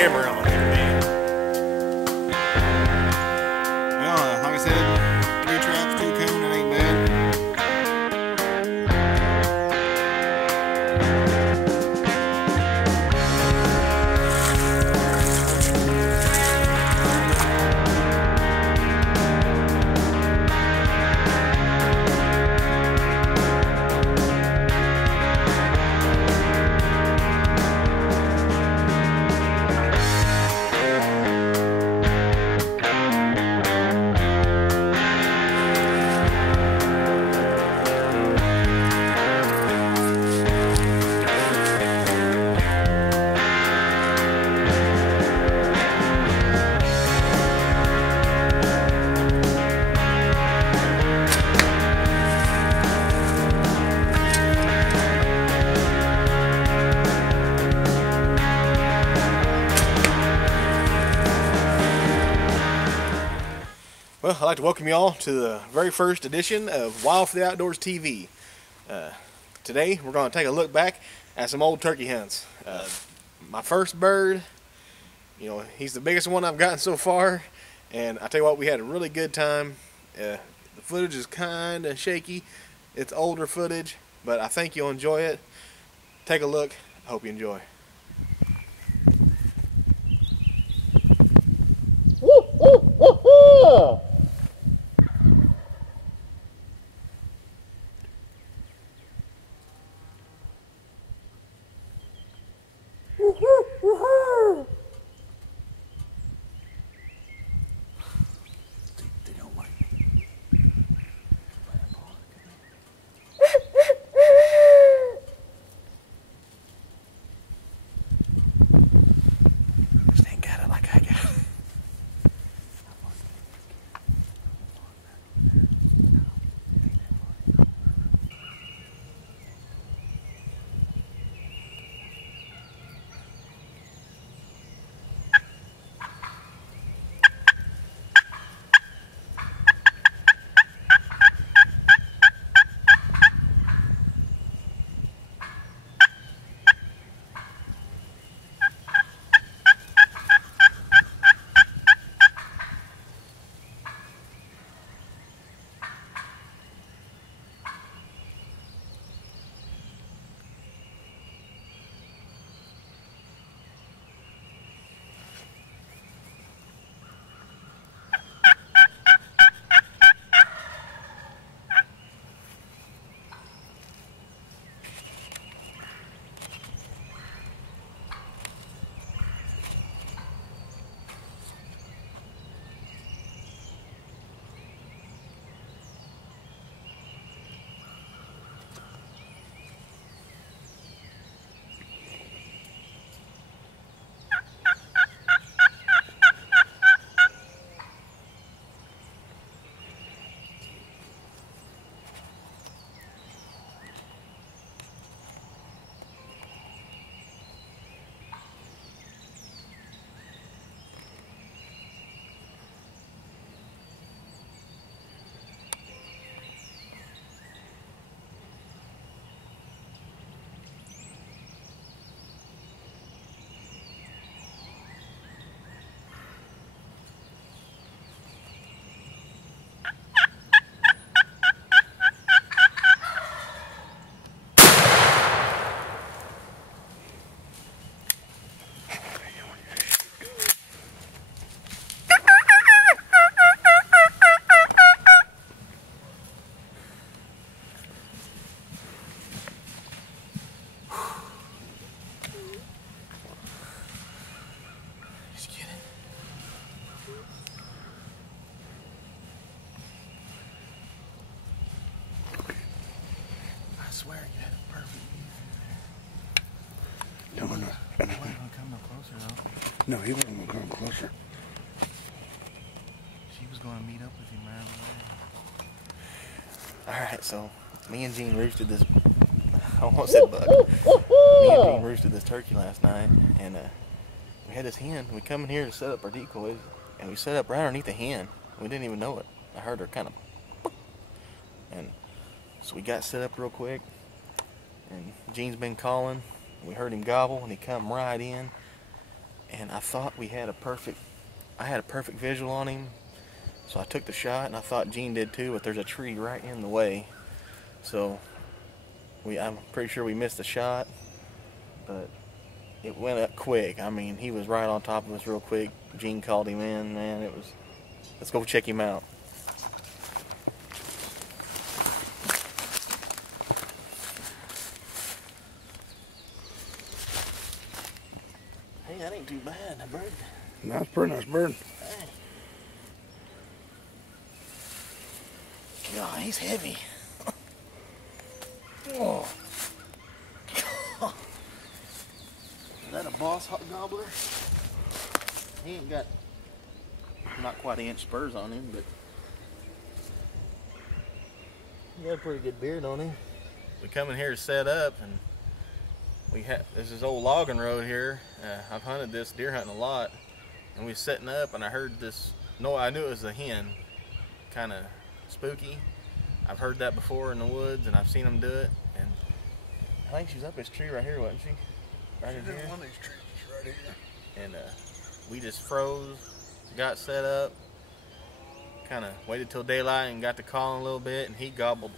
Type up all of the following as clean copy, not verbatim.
camera on here, man. Well, like I said, 3 traps, 2 coon, it ain't bad. Well, I'd like to welcome you all to the very first edition of Wild for the Outdoors TV. Today, we're going to take a look back at some old turkey hunts. My first bird, you know, he's the biggest one I've gotten so far, and I tell you what, we had a really good time. The footage is kind of shaky. It's older footage, but I think you'll enjoy it. Take a look. I hope you enjoy. Woo, woo, woo, woo. They don't like me. Just ain't got it like I got it. I swear you had a perfect view. No, He wasn't gonna come no closer though. no, he wasn't gonna come closer. She was gonna meet up with him right away. Alright, so me and Gene roosted this. I almost said buck. Me and Gene roosted this turkey last night, and we had this hen. We come in here to set up our decoys, and we set up right underneath the hen. We didn't even know it. I heard her kind of, and so we got set up real quick. And Gene's been calling. We heard him gobble, and he come right in. and I thought I had a perfect visual on him. So I took the shot, and I thought Gene did too, but there's a tree right in the way. So I'm pretty sure we missed the shot, but it went up quick. I mean, he was right on top of us real quick. Gene called him in, man. Let's go check him out. Hey, that ain't too bad, that bird. That's a pretty nice bird. Hey. God, he's heavy. Oh. Is that a boss hot gobbler? He ain't got not quite an inch spurs on him, but he got a pretty good beard on him. We come in here to set up, and this is old logging road here. I've hunted this deer hunting a lot, and we was setting up, and I heard this. No, I knew it was a hen, kind of spooky. I've heard that before in the woods, and I've seen them do it. And I think she was up this tree right here, wasn't she? Right in here. One of these trees right here. And we just froze, got set up, kind of waited till daylight and got to calling a little bit, and he gobbled.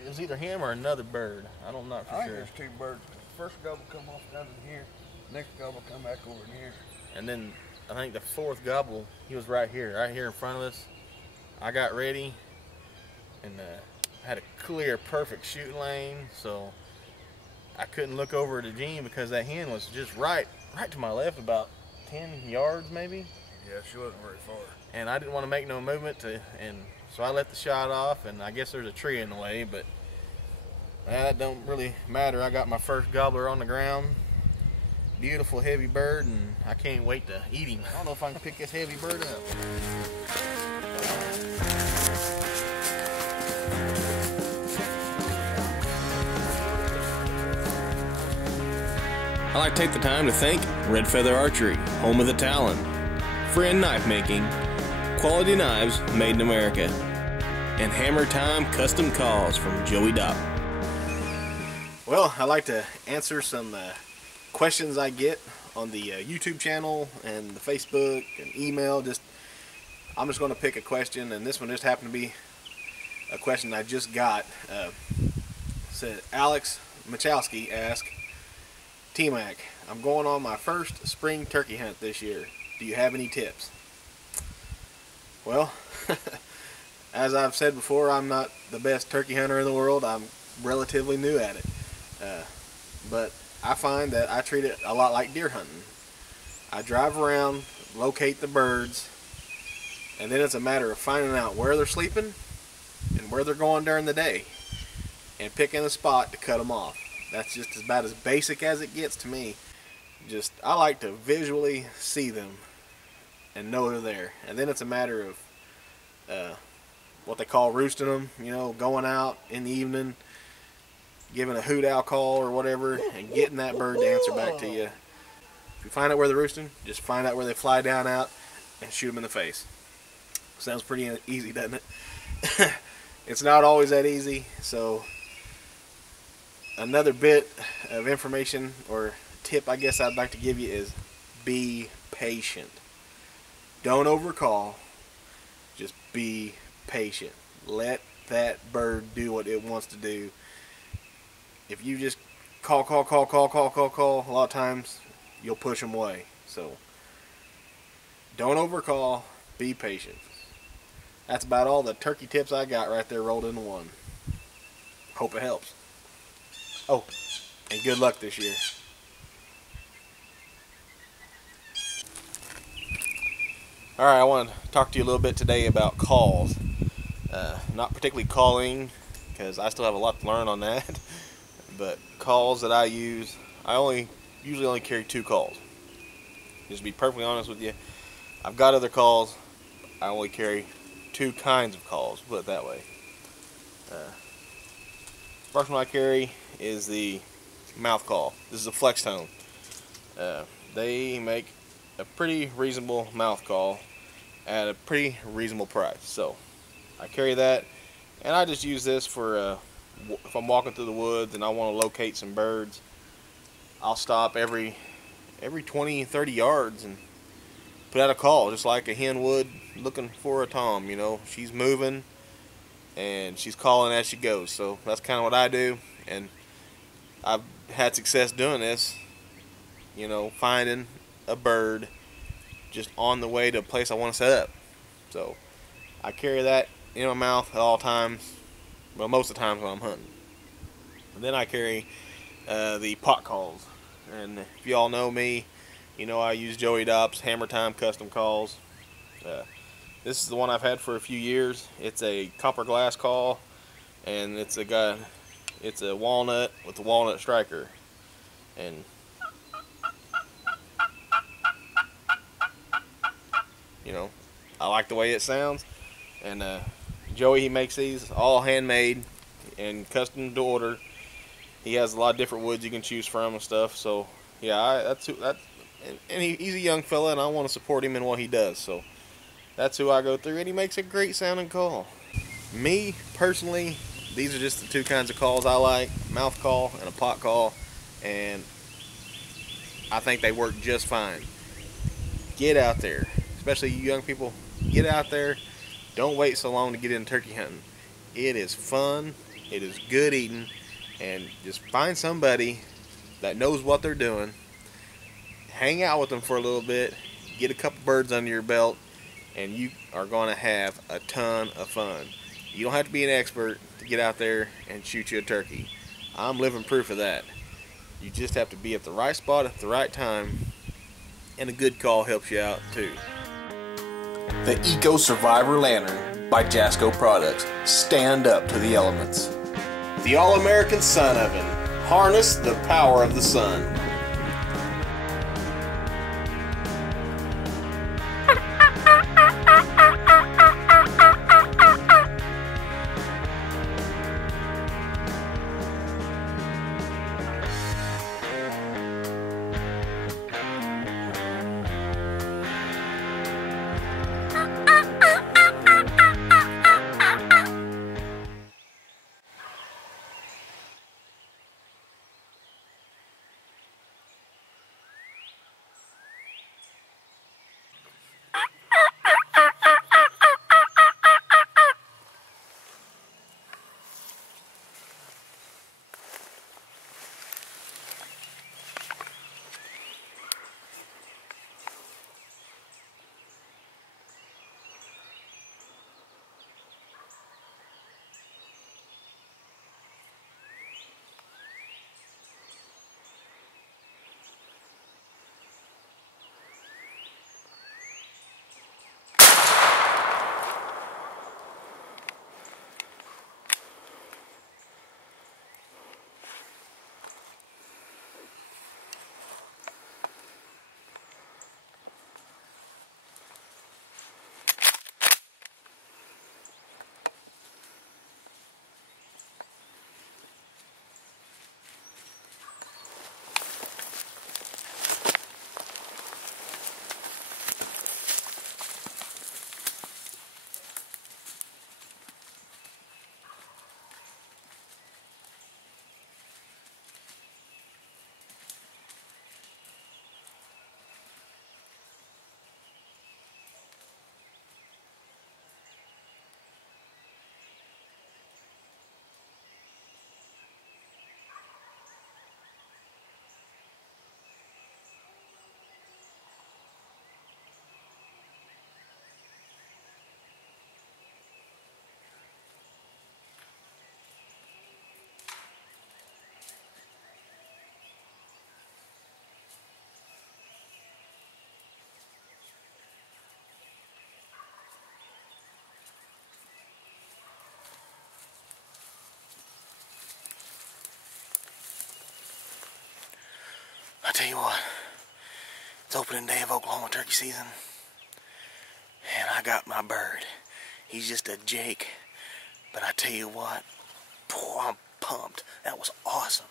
It was either him or another bird. I'm not for I think sure. there's two birds. The first gobble come off down in here. Next gobble come back over in here. And then I think the fourth gobble, he was right here in front of us. I got ready, and had a clear, perfect shooting lane, so I couldn't look over to Gene because that hen was just right to my left, about 10 yards maybe. Yeah, she wasn't very far. And I didn't want to make no movement and so I let the shot off, and I guess there's a tree in the way, but that don't really matter. I got my first gobbler on the ground. Beautiful heavy bird, and I can't wait to eat him. I don't know if I can pick this heavy bird up. I'd like to take the time to thank Red Feather Archery, home of the Talon, Friend Knife Making, quality knives made in America, and Hammer Time Custom Calls from Joey Dopp. Well, I like to answer some questions I get on the YouTube channel and the Facebook and email. I'm just going to pick a question, and this one just happened to be a question I just got. Said Alex Machowski asked, T-Mac, I'm going on my first spring turkey hunt this year. Do you have any tips? Well, as I've said before, I'm not the best turkey hunter in the world. I'm relatively new at it. But I find that I treat it a lot like deer hunting. I drive around, locate the birds, and then it's a matter of finding out where they're sleeping and where they're going during the day, and picking a spot to cut them off. That's just about as basic as it gets to me. I like to visually see them and know they're there. And then it's a matter of what they call roosting them, going out in the evening, giving a hoot owl call or whatever, and getting that bird to answer back to you. If you find out where they're roosting, just find out where they fly down out and shoot them in the face. Sounds pretty easy, doesn't it? It's not always that easy, so another bit of information or tip I guess I'd like to give you is be patient. Don't overcall. Just be patient. Let that bird do what it wants to do. If you just call, a lot of times you'll push them away. So don't overcall. Be patient. That's about all the turkey tips I got right there rolled into one. Hope it helps. Oh, and good luck this year. Alright, I want to talk to you a little bit today about calls. Not particularly calling, because I still have a lot to learn on that. But calls that I use, I usually only carry 2 calls. Just to be perfectly honest with you, I've got other calls. I only carry 2 kinds of calls, put it that way. First one I carry is the mouth call. This is a flex tone. They make a pretty reasonable mouth call at a pretty reasonable price. So I carry that, and I just use this for if I'm walking through the woods and I want to locate some birds. I'll stop every every 20, 30 yards and put out a call, just like a hen would looking for a tom. You know, she's moving and she's calling as she goes. So that's kind of what I do, and I've had success doing this. You know, finding a bird just on the way to a place I want to set up. So I carry that in my mouth at all times. Well, most of the times when I'm hunting. And then I carry the pot calls. And if you all know me, you know I use Joey Dopp's Hammer Time custom calls. This is the one I've had for a few years. It's a copper glass call, and it's a walnut with a walnut striker. And you know, I like the way it sounds. And Joey, he makes these all handmade and custom to order. He has a lot of different woods you can choose from and stuff. So yeah, he's a young fella, and I want to support him in what he does. So that's who I go through, and he makes a great sounding call. Me personally, these are just the two kinds of calls I like: mouth call and a pot call, and I think they work just fine. Get out there, especially you young people. Get out there. Don't wait so long to get into turkey hunting. It is fun. It is good eating. And just find somebody that knows what they're doing. Hang out with them for a little bit. Get a couple birds under your belt. And you are going to have a ton of fun. You don't have to be an expert to get out there and shoot you a turkey. I'm living proof of that. You just have to be at the right spot at the right time. And a good call helps you out too. The Eco Survivor Lantern by Jasco Products. Stand up to the elements. The All-American Sun Oven. Harness the power of the sun. I tell you what, it's opening day of Oklahoma turkey season, and I got my bird. He's just a Jake, but I tell you what, I'm pumped. That was awesome.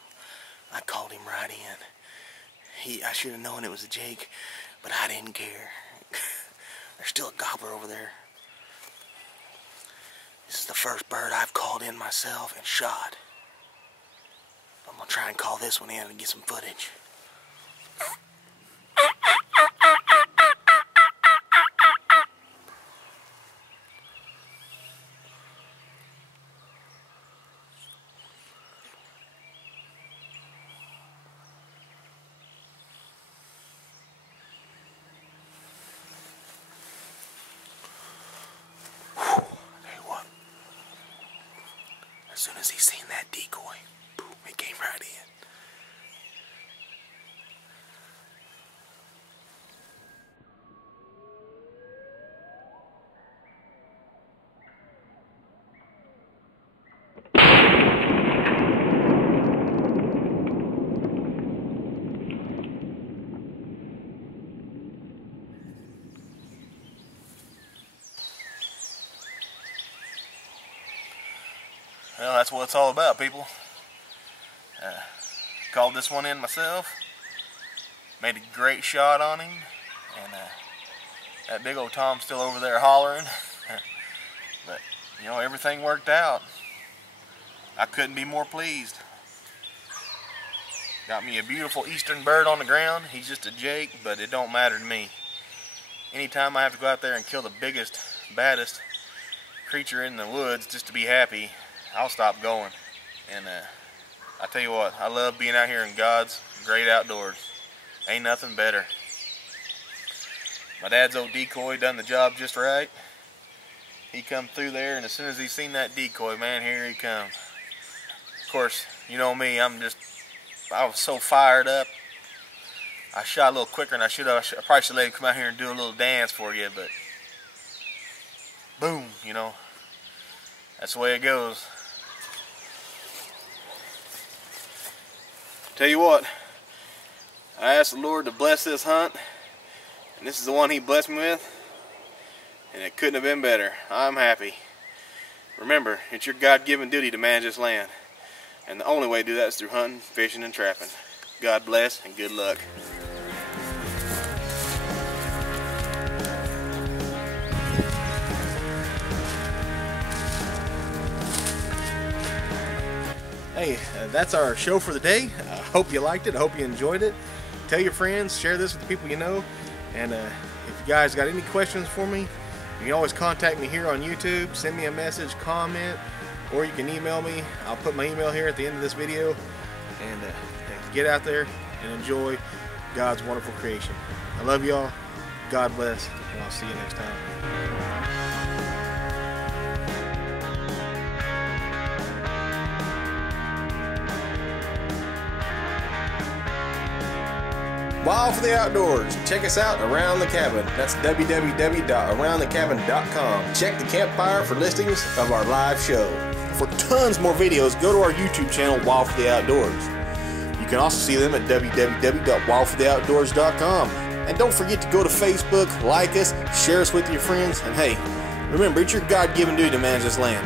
I called him right in. I should have known it was a Jake, but I didn't care. There's still a gobbler over there. This is the first bird I've called in myself and shot. I'm gonna try and call this one in and get some footage. soon as he seen that decoy, boom, he came right in. Well, that's what it's all about, people. Called this one in myself. Made a great shot on him. And that big old Tom's still over there hollering. But, you know, everything worked out. I couldn't be more pleased. Got me a beautiful eastern bird on the ground. He's just a jake, but it don't matter to me. Anytime I have to go out there and kill the biggest, baddest creature in the woods just to be happy, I'll stop going. And I tell you what, I love being out here in God's great outdoors. Ain't nothing better. My dad's old decoy done the job just right. He come through there, and as soon as he seen that decoy, man, here he come. Of course, you know me, I was so fired up. I shot a little quicker than I should have. I probably should let him come out here and do a little dance for you, but boom, you know, that's the way it goes. Tell you what, I asked the Lord to bless this hunt, and this is the one He blessed me with, and it couldn't have been better. I'm happy. Remember, it's your God-given duty to manage this land, and the only way to do that is through hunting, fishing, and trapping. God bless, and good luck. Hey, that's our show for the day. I hope you liked it. I hope you enjoyed it. Tell your friends, share this with the people you know. And if you guys got any questions for me, you can always contact me here on YouTube. Send me a message, comment, or you can email me. I'll put my email here at the end of this video. And get out there and enjoy God's wonderful creation. I love y'all. God bless, and I'll see you next time. Wild for the Outdoors. Check us out around the cabin. That's www.aroundthecabin.com. Check the campfire for listings of our live show. For tons more videos, go to our YouTube channel, Wild for the Outdoors. You can also see them at www.wildfortheoutdoors.com. And don't forget to go to Facebook, like us, share us with your friends, and hey, remember, it's your God-given duty to manage this land.